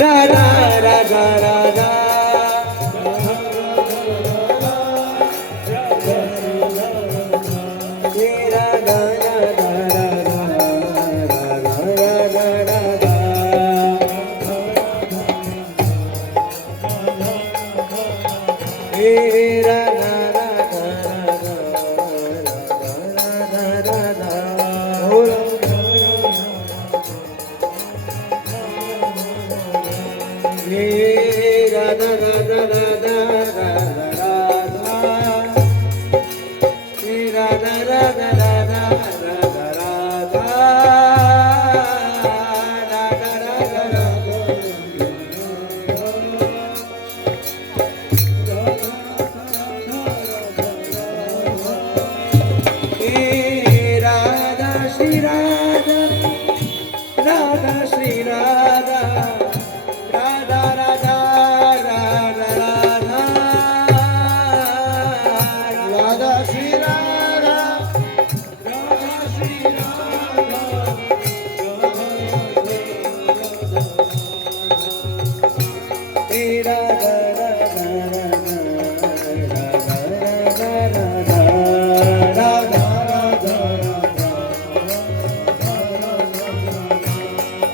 राधा राधा राधा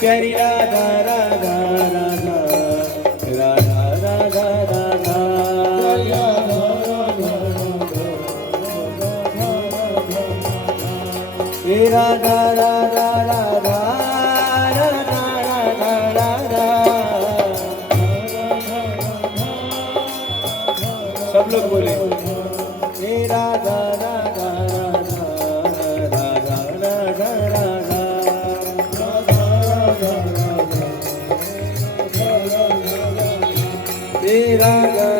प्यारी राधा राधा राधा राधा राधा राधा राधा राधा राधा सब लोग बोले राधा राधा राधा राधा राधा राधा राधा सब लोग बोले Radha Radha Radha Radha Radha Radha Radha Radha Radha Shri Radha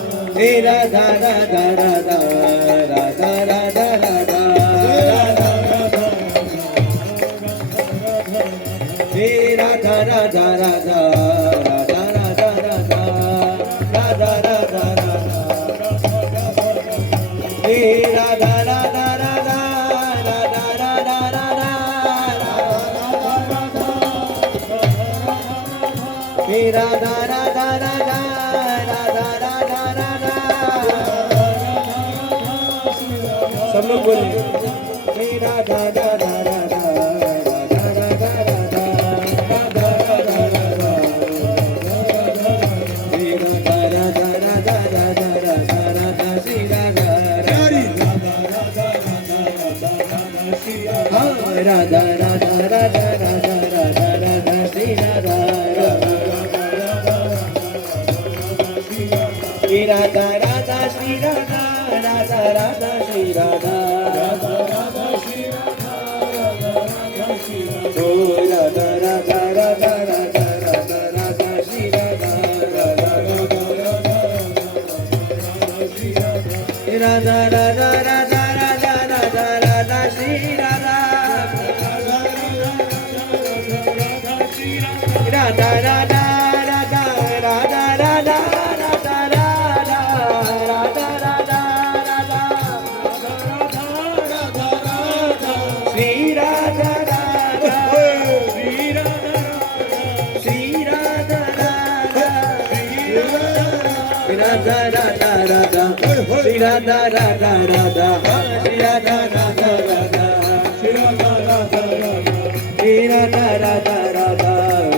Radha Radha Shri Radha Radha Radha Shri Radha Radha Radha Shri Radha Radha Radha Radha Radha Radha Radha Shri Radha Radha Radha Radha Radha Radha Radha Radha Shri Radha Radha Radha Radha Radha Radha Shri Radha Radha Radha Shri Radha Radha Radha Shri Radha Radha Radha Shri Radha Radha Radha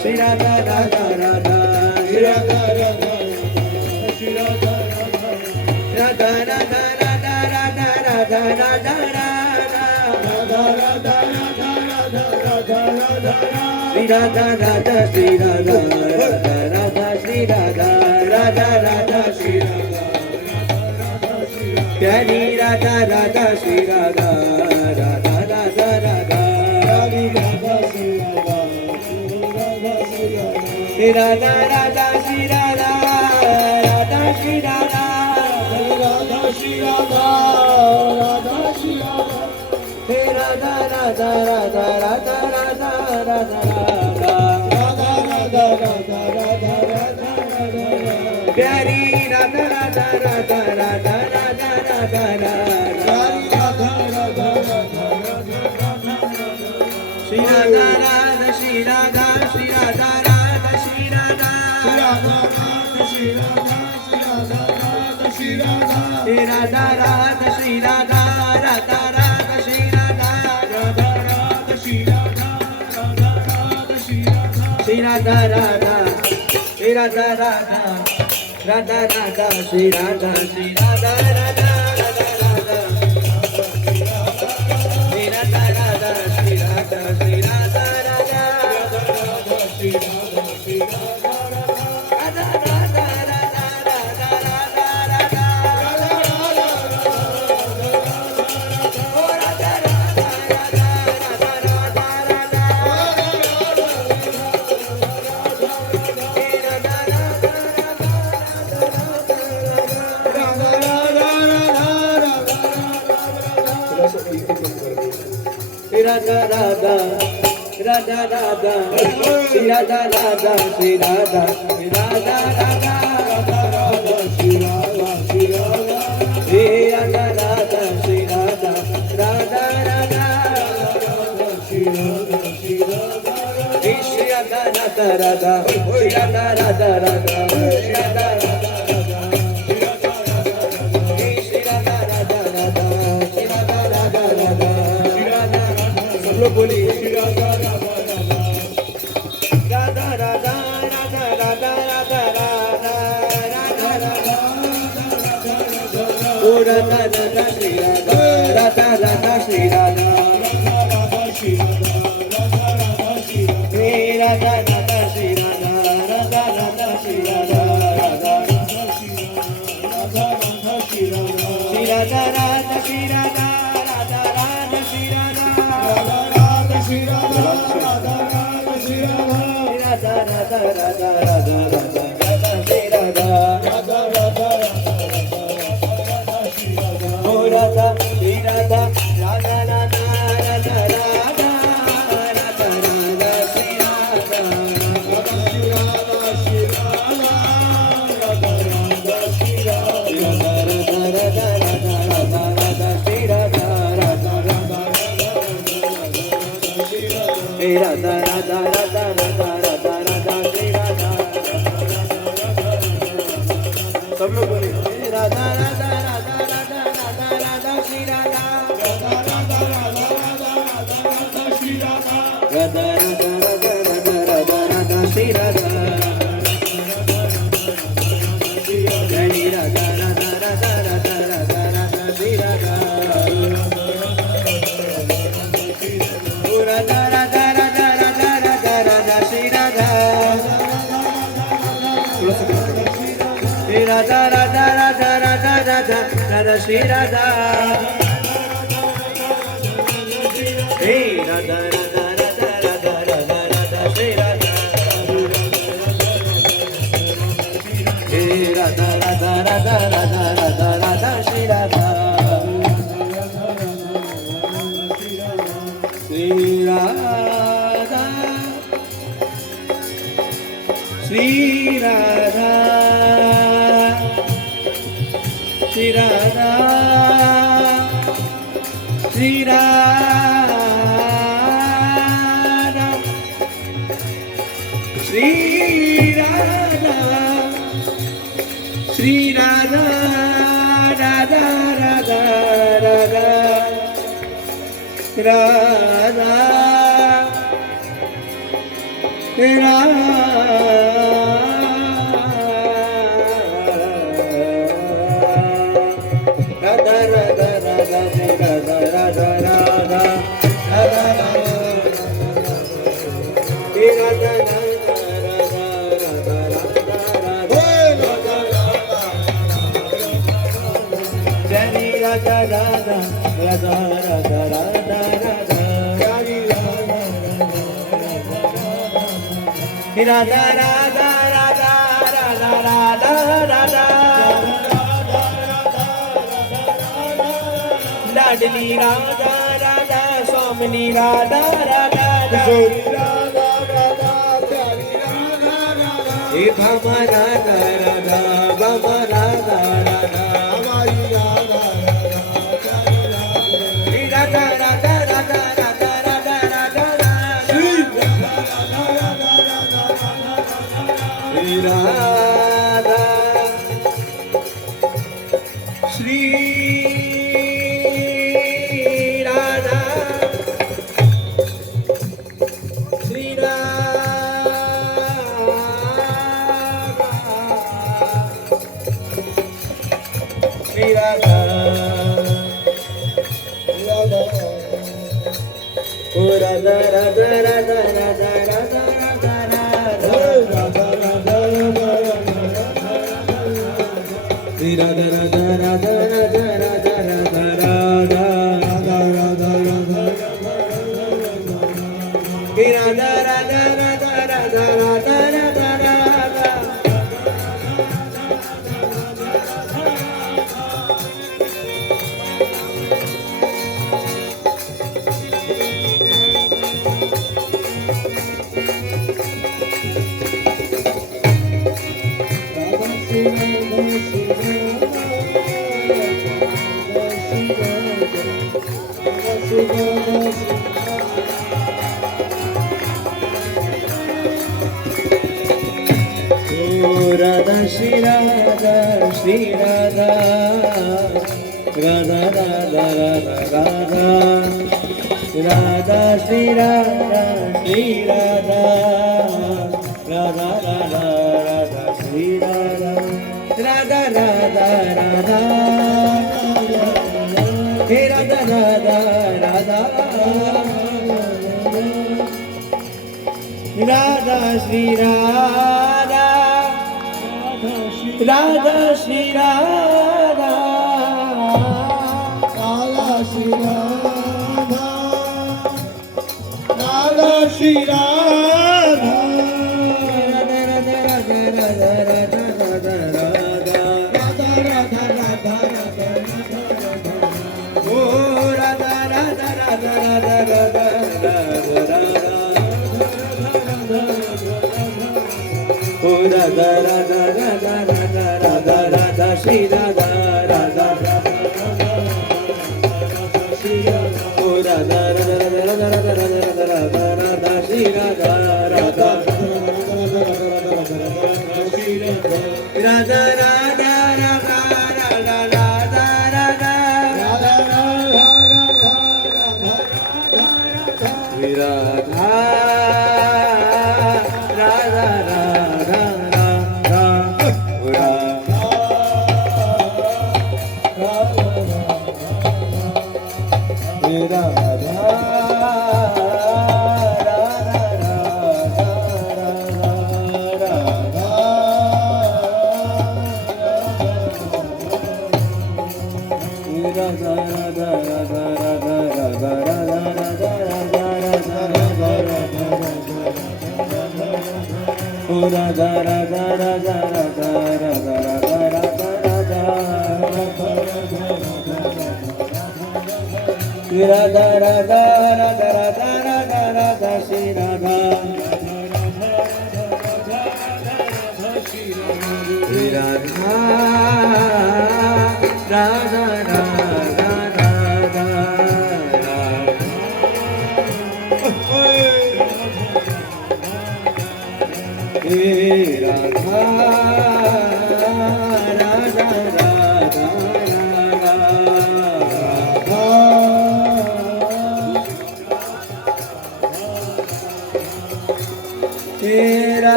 Shri Radha Radha Radha Shri Radha Radha Shri Radha Radha Radha Radha Radha Radha Radha Radha Radha Radha Radha Shri Radha Radha Shri Radha Radha Radha Shri Radha Radha Radha Shri Radha प्यारी राधा राधा श्री राधा राधा राधा राधा प्यारी राधा श्री राधा राधा राधा श्री राधा राधा श्री राधा राधा श्री राधा राधा श्री राधा हे राधा राधा राधा राधा राधा राधा राधा राधा राधा राधा राधा प्यारी Radha Radha Radha Radha Radha Radha Radha Radha Radha Shri Radha Radha Shri Radha Shri Radha Radha Shri Radha Shri Radha Shri Radha Shri Radha Radha Shri Radha Radha Radha Shri Radha Radha Radha Shri Radha Radha Radha Shri Radha Shri Radha Radha Shri Radha Radha Radha Radha Shri Radha Shri Radha Radha Radha Radha Shri Radha Radha Shri Radha Shri Radha Radha Shri Radha Shri Radha Radha Radha Radha Radha Radha Radha Shri Radha Radha Shri Radha Shri Radha Radha Radha Radha Shri Radha Shri Radha Shri Radha Radha Shri Radha Radha Radha Shri Radha Shri Radha Shri Radha Radha Radha Shri Radha Radha Radha Shri Radha बोली Radha Radha Radha Radha Radha Radha Radha Radha Radha Radha Radha Radha Shri Radha Radha Radha Shri Radha Radha Shri Radha Radha Radha Shri Radha Radha Radha Shri Radha Radha Radha Shri Radha Radha Shri Radha Shri Radha Radha Shri Radha Radha Radha Shri Radha Shri Radha Radha Radha Shri Radha Radha Radha Radha Radha Radha Shri Radha Radha Radha Radha Shri Radha Oh Radha Shri Radha Radha Radha Radha Radha Radha Radha Shri Radha Radha Shri Radha Shri Radha Radha Radha Shri Radha Radha Radha Radha Radha Radha Shri Radha Radha Radha Radha Radha Radha Radha Radha Radha Shri Radha सब लोग बोले Radha Radha Radha Radha Radha Radha Shri Radha Radha Radha Radha Radha Radha Shri Radha Radha Radha Radha Radha Radha Radha Shri Radha Jai Radha Radha Radha Radha Radha Radha Shri Radha Radha Radha Radha Radha Radha Radha Radha Radha Shri Radha Hey Radha Radha Radha Radha Radha Radha Shri Radha Hey Radha Radha Radha Radha Radha Radha Shri Radha Shri Radha Shri Radha Shri Radha Shri Radha Shri Radha Shri Radha Radha Radha Radha Radha Radha Radha Radha Radha Radha Radha Radha Radha Radha Radha Radha Radha Ladli Radha Radha Somni Radha Radha Bhama Radha Radha Bhama Radha Radha Radha Radha Radha Radha Radha Radha Shri Radha Shri Radha Radha Radha Radha Radha Radha Radha Radha Radha Radha Radha Radha Radha Radha Radha Shri Radha Shri Radha Radha Radha Radha Radha Radha Shri Radha Shri Radha Radha Radha Radha Shri Radha Radha Radha Radha Hey Radha Radha Radha Radha Shri Radha Radha Shri Radha Radha Shri Radha Radha Shri Radha Radha Radha Radha Radha Radha Radha Radha Radha Oh Radha Radha Radha Radha Radha Oh Radha Radha Radha Radha Radha Radha Shri Radha Radha Oh Radha Radha Radha Radha Radha Radha Radha Shri Radha Radha Radha Radha Radha Radha Radha Radha Radha Radha Radha Radha Radha Radha Radha Radha Radha Shri Radha Radha Radha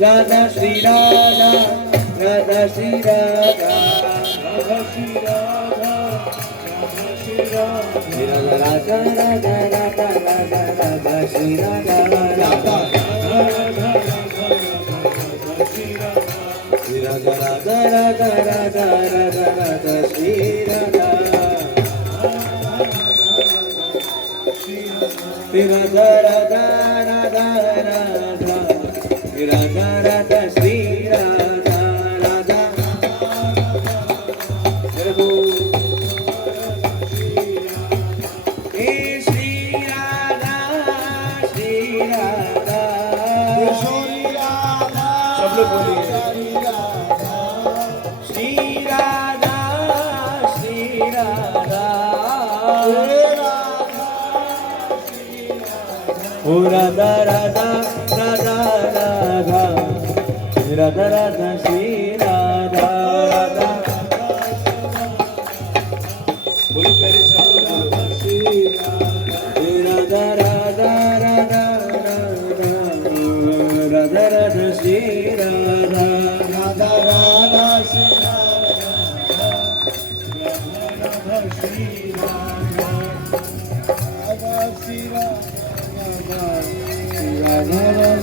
Radha Shri Radha, Radha Shri Radha, Radha Shri Radha, Radha Shri Radha, Radha Radha Radha Radha Radha Shri Radha Radha Radha Radha Radha Radha Radha Radha Shri Radha Radha Radha Radha Radha Radha Radha Shri Radha Radha हे श्री राधा श्री राधा सब लोग बोलिए श्री राधा श्री राधा ओ राधा राधा राधा राधा राधा राधा श्री राधा राधा बोलो पहले राधा श्री राधा राधा राधा राधा राधा श्री राधा राधा राधा श्री राधा श्री राधा राधा श्री राधा